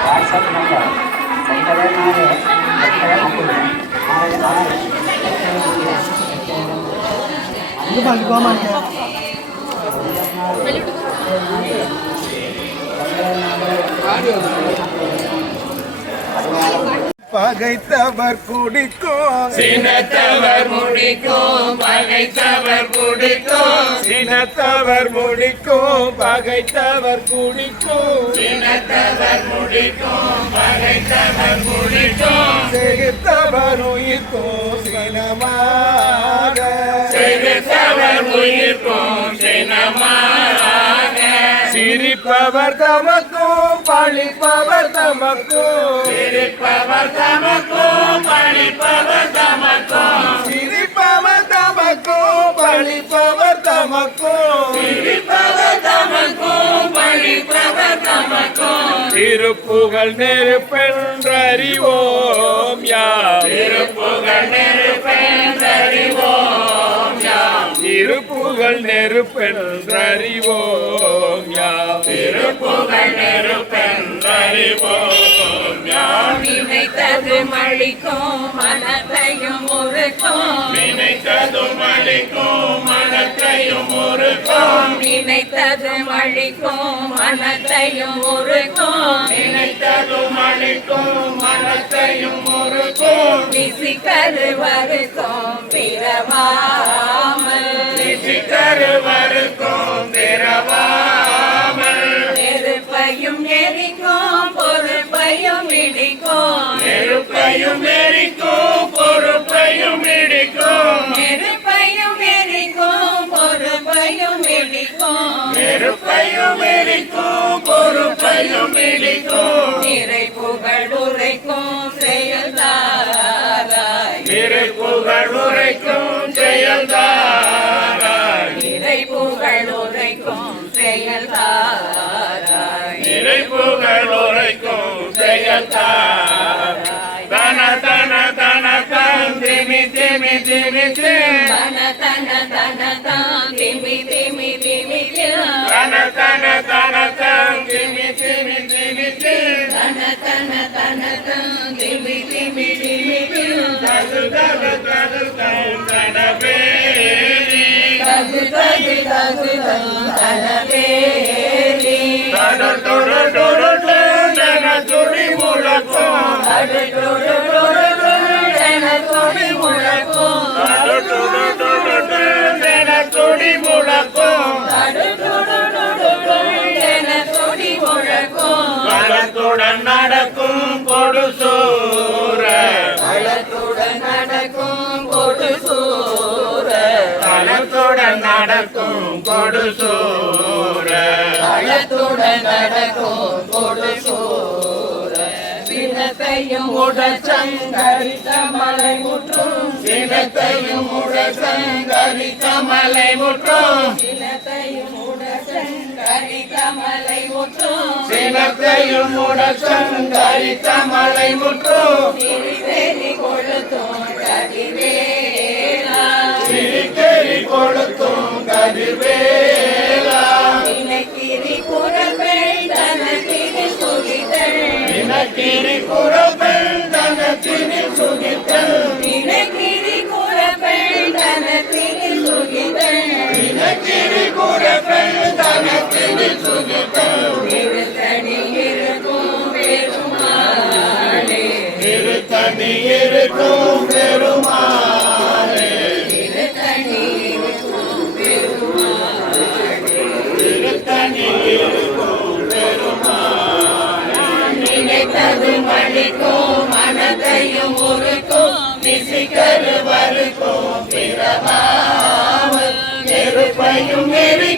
WhatsApp number 9 பகைத்தவர் குடிக்கும் சினத்தவர் முடிக்கும் பகைத்தவர் குடிக்கும் சினத்தவர் முடிக்கும் பகைத்தவர் குடிக்கும் சினத்தவர் முடிக்கும் பகைத்தவர் குடிக்கும் செகுத்தவர் உயிர்க்கும் சினமாக செகுத்தவர் உயிர்க்கும் சினமாக சிரிப்பவர் தமக்கும் பழிப்பவர் தமக்கும் சிரிப்பவர் தமக்கும் பழிப்பவர் தமக்கும் சிரிப்பவர் தமக்கும் பழிப்பவர் தமக்கும் சிரிப்பவர் தமக்கும் பழிப்பவர் தமக்கும் திருப்புகழ் நெருப்பென்றறிவோம் யாம் திருப்புகழ் நெருப்பென்றறிவோம் யாம் திருப்புகழ் நெருப்பென்றறிவோம் யாம் திருப்புகழ் நெருப்பென்றறிவோம் யாம் நினைத்தது மழிக்கும் மனத்தையும் முறுக்கும் நினைத்தது மழிக்கும் மனத்தையும் முறுக்கும் நினைத்தது மழிக்கும் மனத்தையும் முறுக்கும் நினைத்தது மழிக்கும் மனத்தையும் முறுக்கும் நிசிக்கருவருக்கும் பிறவாமல் நிசிக்கருவருக்கும் பிறவாமல் நெருப்பையும் எரிக்கும் பொறுப்பையும் இடிக்கும் நெருப்பையும் எரிக்கும் பொறுப்பையும் இடிக்கும் நெருப்பையும் எரிக்கும் பொறுப்பையும் இடிக்கும் நெருப்பையும் எரிக்கும் பொறுப்பையும் இடிக்கும் நிறை புகழ் உரைக்கும் செயல்தாராய் நிறை புகழ் உரைக்கும் செயல்தாராய் நிறை புகழ் உரைக்கும் செயல்தாராய் நிறை புகழ் உரைக்கும் செயல்தாராய் தன தன தன தன் திமி திமி திமி தன தன தன தன் திமி திமி திமி தன தன தன தன் திமி திமி திமி தன தன தன தன் திமி திமி திமி தகு தகு தகு தனவேரி தகு தகு தகு தனவேரி தடு தொடு தொடு தன துடி முழக்கும் தடு தொடு தொடு தன துடி முழக்கும் தடு தொடு தொடு தன துடி முழக்கும் தடு தொடு தொடு தன துடி முழக்கும் பலத்துடன் நடக்கும் கொடுசூர பலத்துடன் நடக்கும் கொடுசூர பலத்துடன் நடக்கும் கொடுசூர பலத்துடன் நடக்கும் கொடுசூர சினத்தையும் உடச்சங்கரித்த மலை முற்றும் சினத்தையும் உடச்சங்கரித்த மலை முற்றும் சினத்தையும் உடச்சங்கரித்த மலை முற்றும் சினத்தையும் உடச்சங்கரித்த மலை முற்றும் சிறிதெறி கொளுத்தும் கதிர்வேலா சிறிதெறி கொளுத்தும் கதிர்வேலா நினைக்கிரி புறப்பெண் தனத்தினில் சுகிதள் நினைக்கிரி புறப்பெண் தனத்தினில் சுகிதள் நினைக்கிரி புறப்பெண் தனத்தினில் சுகிதள் நினைக்கிரி புறப்பெண் தனத்தினில் சுகிதள் திருத்தணி இருக்கும் பெருமாளே திருத்தணி இருக்கும் பெருமாளே நினைத்ததும் அளிக்கும் மனத்தையும் உருக்கும் நிசிக்கரு வருக்கும் பிரபாவ நெருப்பையும் நெருக்கும்